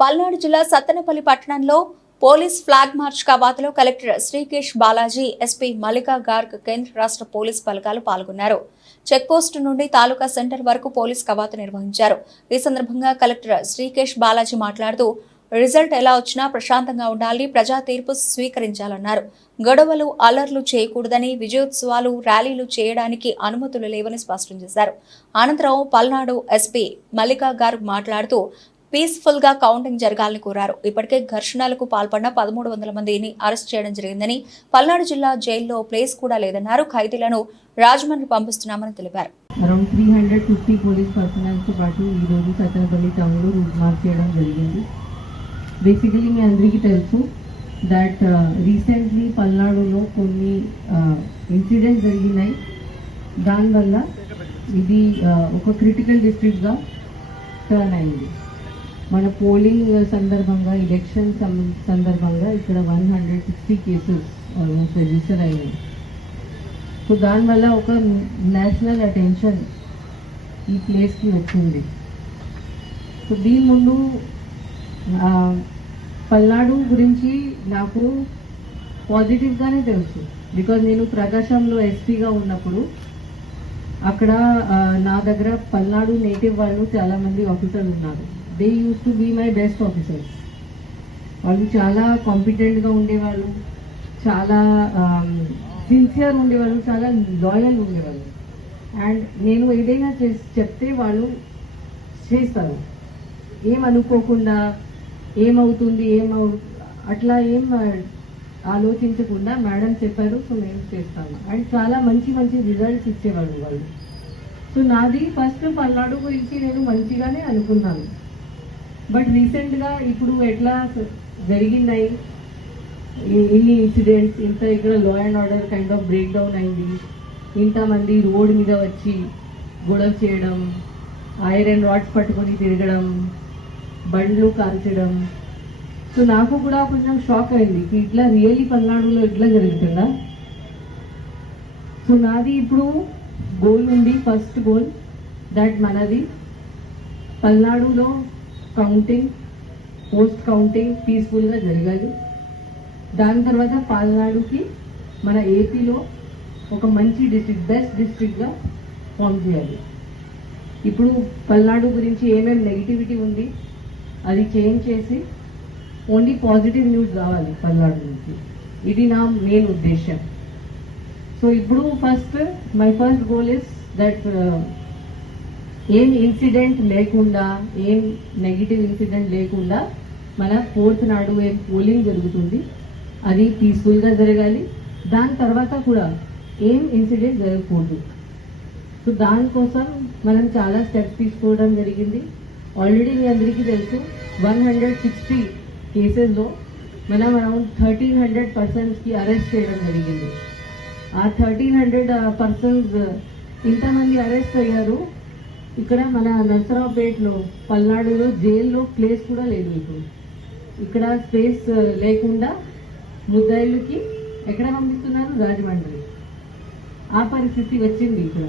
పల్నాడు జిల్లా సత్తెనపల్లి పట్టణంలో police flag march కవాతులో కలెక్టర్ శ్రీకేష్ బాలాజీ ఎస్పీ మల్లికా గార్గ్ కేంద్ర రాష్ట్ర పోలీస్ బలగాలు పాల్గొన్నారు. చెక్పోస్ట్ నుండి తాలూకా సెంటర్ వరకు పోలీస్ కవాతు నిర్వహించారు. ఈ సందర్భంగా కలెక్టర్ శ్రీకేష్ బాలాజీ మాట్లాడుతూ రిజల్ట్ ఎలా వచ్చినా ప్రశాంతంగా ఉండాలి ప్రజా తీర్పు స్వీకరించాలన్నారు. గొడవలు అల్లర్లు చేయకూడదని విజయోత్సవాలు ర్యాలీలు చేయడానికి అనుమతులు లేవని స్పష్టం చేశారు. అనంతరం పల్నాడు ఎస్పీ మల్లికా గారు మాట్లాడుతూ పీస్ఫుల్గా కౌంటింగ్ జరగాలని కోరారు. ఇప్పటికే ఘర్షణలకు పాల్పడిన పదమూడు వందల మందిని అరెస్ట్ చేయడం జరిగిందని పల్నాడు జిల్లా జైల్లో ప్లేస్ కూడా లేదన్నారు. ఖైదీలను రాజమండ్రి పంపిస్తున్నామని తెలిపారు. Around three hundred fifty police పర్సనల్తో పాటు ఈరోజు సత్తెనపల్లి టౌన్లో రూట్ మార్క్ చేయడం జరిగింది. బేసికలీ మీ అందరికీ తెలుసు దట్ రీసెంట్లీ uh, పల్నాడులో కొన్ని uh, ఇన్సిడెంట్స్ జరిగినాయి. దానివల్ల ఇది uh, ఒక క్రిటికల్ డిస్ట్రిక్ట్గా టర్న్ అయింది. మన పోలింగ్ సందర్భంగా ఎలక్షన్ సందర్భంగా ఇక్కడ one hundred sixty cases almost register అయ్యాయి సో దానివల్ల ఒక నేషనల్ అటెన్షన్ ఈ ప్లేస్కి వచ్చింది. సో దీని ముందు పల్నాడు గురించి నాకు పాజిటివ్గానే తెలుసు. బికాజ్ నేను ప్రకాశంలో ఎస్పీగా ఉన్నప్పుడు అక్కడ నా దగ్గర పల్నాడు నేటివ్ వాళ్ళు చాలామంది ఆఫీసర్లు ఉన్నారు. They use to be my best officers వాళ్ళు చాలా కాంపిటెంట్గా ఉండేవాళ్ళు చాలా um, సిన్సియర్ ఉండేవాళ్ళు చాలా లాయల్ ఉండేవాళ్ళు. అండ్ నేను ఏదైనా చే చెప్తే వాళ్ళు చేస్తారు. ఏమనుకోకుండా ఏమవుతుంది ఏమవు అట్లా ఏం ఆలోచించకుండా మేడం చెప్పారు సో నేను చేస్తాను. అండ్ చాలా మంచి మంచి రిజల్ట్స్ ఇచ్చేవాళ్ళు వాళ్ళు. సో నాది ఫస్ట్ పల్నాడు గురించి నేను మంచిగానే అనుకున్నాను. బట్ రీసెంట్గా ఇప్పుడు ఎట్లా జరిగినాయి ఇన్ని ఇన్సిడెంట్స్ ఇంత ఇక్కడ law and order kind of break down అయింది. ఇంతమంది రోడ్ మీద వచ్చి గొడవ చేయడం ఐరన్ రాడ్స్ పట్టుకొని తిరగడం బండ్లు కాల్చడం సో నాకు కూడా కొంచెం షాక్ అయింది. ఇట్లా రియల్లీ పల్నాడులో ఇట్లా జరుగుతుందా? సో నాది ఇప్పుడు గోల్ ఉంది ఫస్ట్ గోల్ దట్ మనది. పల్నాడులో కౌంటింగ్ పోస్ట్ కౌంటింగ్ పీస్ఫుల్గా జరగాలి. దాని తర్వాత పల్నాడుకి మన ఏపీలో ఒక మంచి డిస్టిక్ బెస్ట్ డిస్ట్రిక్ట్గా ఫామ్ చేయాలి. ఇప్పుడు పల్నాడు గురించి ఏమేమి నెగిటివిటీ ఉంది అది చేంజ్ చేసి ఓన్లీ పాజిటివ్ న్యూస్ రావాలి పల్నాడు నుంచి. ఇది నా మెయిన్ ఉద్దేశం సో ఇప్పుడు first my first goal is that ఏం ఇన్సిడెంట్ లేకుండా ఏం నెగిటివ్ ఇన్సిడెంట్ లేకుండా మన ఫోర్త్ నాడు ఏం పోలింగ్ జరుగుతుంది అది పీస్ఫుల్గా జరగాలి. దాని తర్వాత కూడా ఏం ఇన్సిడెంట్ జరగకూడదు. సో దానికోసం మనం చాలా స్టెప్స్ తీసుకోవడం జరిగింది. ఆల్రెడీ మీ అందరికీ తెలుసు వన్ హండ్రెడ్ సిక్స్టీ కేసెస్లో మనం అరౌండ్ థర్టీన్ హండ్రెడ్ పర్సన్స్కి అరెస్ట్ చేయడం జరిగింది. ఆ థర్టీన్ హండ్రెడ్ పర్సన్స్ ఇంతమంది అరెస్ట్ అయ్యారు. ఇక్కడ మన నర్సరావుపేటలో పల్నాడులో జైల్లో ప్లేస్ కూడా లేదు ఇప్పుడు. ఇక్కడ స్పేస్ లేకుండా ముద్దాయిలకి ఎక్కడ పంపిస్తున్నారు? రాజమండ్రి. ఆ పరిస్థితి వచ్చింది ఇక్కడ.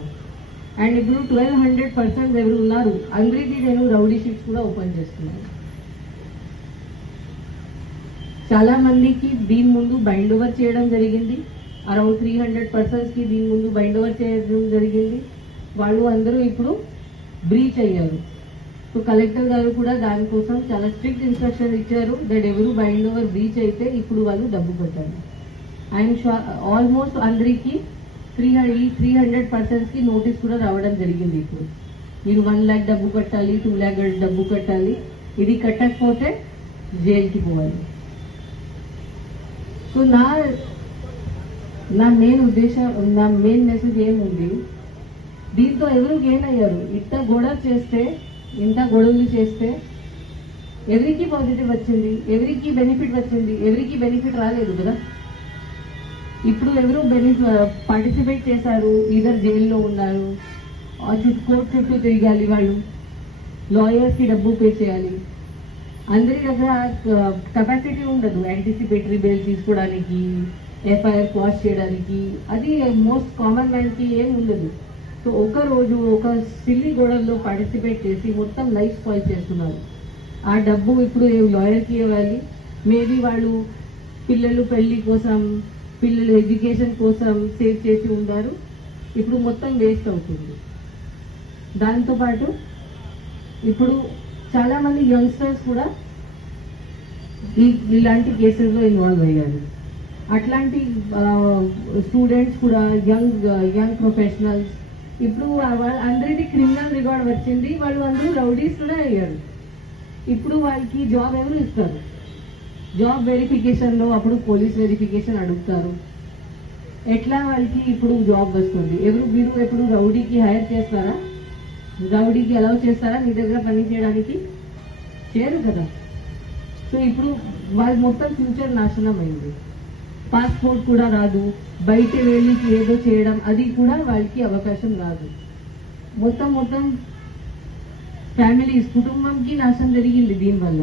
అండ్ ఇప్పుడు ట్వెల్వ్ హండ్రెడ్ పర్సెంట్ ఎవరు ఉన్నారు? అందరికీ నేను రౌడీ షీట్స్ కూడా ఓపెన్ చేస్తున్నాను చాలా మందికి దీని ముందు బైండ్ ఓవర్ చేయడం జరిగింది. అరౌండ్ త్రీ హండ్రెడ్ పర్సన్స్కి దీని ముందు బైండ్ ఓవర్ చేయడం జరిగింది. వాళ్ళు అందరూ ఇప్పుడు బ్రీచ్ అయ్యారు. సో కలెక్టర్ గారు కూడా దానికోసం చాలా స్ట్రిక్ట్ ఇన్స్ట్రక్షన్ ఇచ్చారు. దట్ ఎవరు బైండ్ ఓవర్ బ్రీచ్ అయితే ఇప్పుడు వాళ్ళు డబ్బు కట్టాలి. ఐఎమ్ షూర్ ఆల్మోస్ట్ అందరికీ త్రీ ఈ త్రీ హండ్రెడ్ పర్సన్స్కి నోటీస్ కూడా రావడం జరిగింది ఇప్పుడు. మీరు వన్ ల్యాక్ డబ్బు కట్టాలి టూ ల్యాక్ డబ్బు కట్టాలి. ఇది కట్టకపోతే జైలుకి పోవాలి. సో నా నా మెయిన్ ఉద్దేశం నా మెయిన్ మెసేజ్ ఏముంది? దీంతో ఎవరు గెయిన్ అయ్యారు? ఇంత గొడవ చేస్తే ఇంత గొడవలు చేస్తే ఎవరికి పాజిటివ్ వచ్చింది? ఎవరికి బెనిఫిట్ వచ్చింది? ఎవరికి బెనిఫిట్ రాలేదు కదా? ఇప్పుడు ఎవరు బెనిఫిట్ పార్టిసిపేట్ చేశారు? ఇద్దరు జైల్లో ఉన్నారు ఆ చుట్టూ కోర్టు చుట్టూ తిరగాలి వాళ్ళు లాయర్స్కి డబ్బు పే చేయాలి. అందరి దగ్గర కెపాసిటీ ఉండదు. యాంటిసిపేటరీ బెయిల్ తీసుకోవడానికి ఎఫ్ఐఆర్ క్వాష్ చేయడానికి. అది మోస్ట్ కామన్ మ్యాన్కి ఏం ఉండదు. సో ఒక రోజు ఒక సిల్లి గొడవలో పార్టిసిపేట్ చేసి మొత్తం లైఫ్ స్పాయిల్ చేస్తున్నారు. ఆ డబ్బు ఇప్పుడు లాయర్కి ఇవ్వాలి? మేబీ వాళ్ళు పిల్లలు పెళ్ళి కోసం పిల్లలు ఎడ్యుకేషన్ కోసం సేవ్ చేసి ఉండారు. ఇప్పుడు మొత్తం వేస్ట్ అవుతుంది. దాంతోపాటు ఇప్పుడు చాలా మంది యంగ్స్టర్స్ కూడా ఈ ఇలాంటి కేసెస్లో ఇన్వాల్వ్ అయ్యారు. అట్లాంటి స్టూడెంట్స్ కూడా యంగ్ యంగ్ ప్రొఫెషనల్స్ ఇప్పుడు అందరికీ క్రిమినల్ రికార్డ్ వచ్చింది. వాళ్ళు అందరూ రౌడీస్ కూడా అయ్యారు. ఇప్పుడు వాళ్ళకి జాబ్ ఎవరు ఇస్తారు? జాబ్ వెరిఫికేషన్లో అప్పుడు పోలీస్ వెరిఫికేషన్ అడుగుతారు. ఎట్లా వాళ్ళకి ఇప్పుడు జాబ్ వస్తుంది? ఎవరు మీరు ఎప్పుడు రౌడీకి హైర్ చేస్తారా? రౌడీకి అలౌ చేస్తారా? మీ దగ్గర పని చేయడానికి? చేయరు కదా. సో ఇప్పుడు వాళ్ళ మొత్తం ఫ్యూచర్ నాశనం అయింది. పాస్పోర్ట్ కూడా రాదు. బయట వెళ్ళి ఏదో చేయడం అది కూడా వాళ్ళకి అవకాశం రాదు. మొత్తం మొత్తం ఫ్యామిలీస్ కుటుంబంకి నాశనం జరిగింది దీనివల్ల.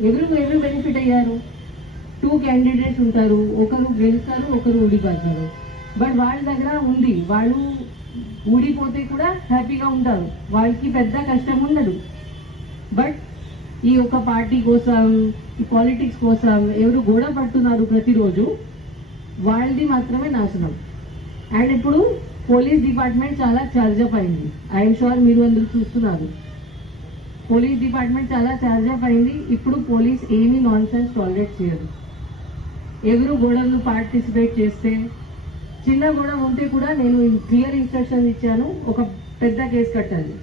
ఎవరు ఎవరు బెనిఫిట్ అయ్యారు? టూ క్యాండిడేట్స్ ఉంటారు. ఒకరు గెలుస్తారు ఒకరు ఊడిపోతారు బట్ వాళ్ళ దగ్గర ఉంది. వాళ్ళు ఊడిపోతే కూడా హ్యాపీగా ఉంటారు. వాళ్ళకి పెద్ద కష్టం ఉండదు. బట్ ఈ ఒక పార్టీ కోసం ఈ పాలిటిక్స్ కోసం ఎవరు గోడ పడుతున్నారు ప్రతిరోజు వాళ్ళది మాత్రమే నాశనం. అండ్ ఇప్పుడు పోలీస్ డిపార్ట్మెంట్ చాలా ఛార్జప్ అయింది. ఐఎమ్ షూర్ మీరు అందరూ చూస్తున్నారు. పోలీస్ డిపార్ట్మెంట్ చాలా ఛార్జప్ అయింది. ఇప్పుడు పోలీస్ ఏమీ నాన్ సెన్స్ టాలరేట్ చేయదు ఎవరు గోడలు పార్టిసిపేట్ చేస్తే చిన్న గొడవ ఉంటే కూడా నేను క్లియర్ ఇన్స్ట్రక్షన్ ఇచ్చాను. ఒక పెద్ద కేసు కట్టాలి.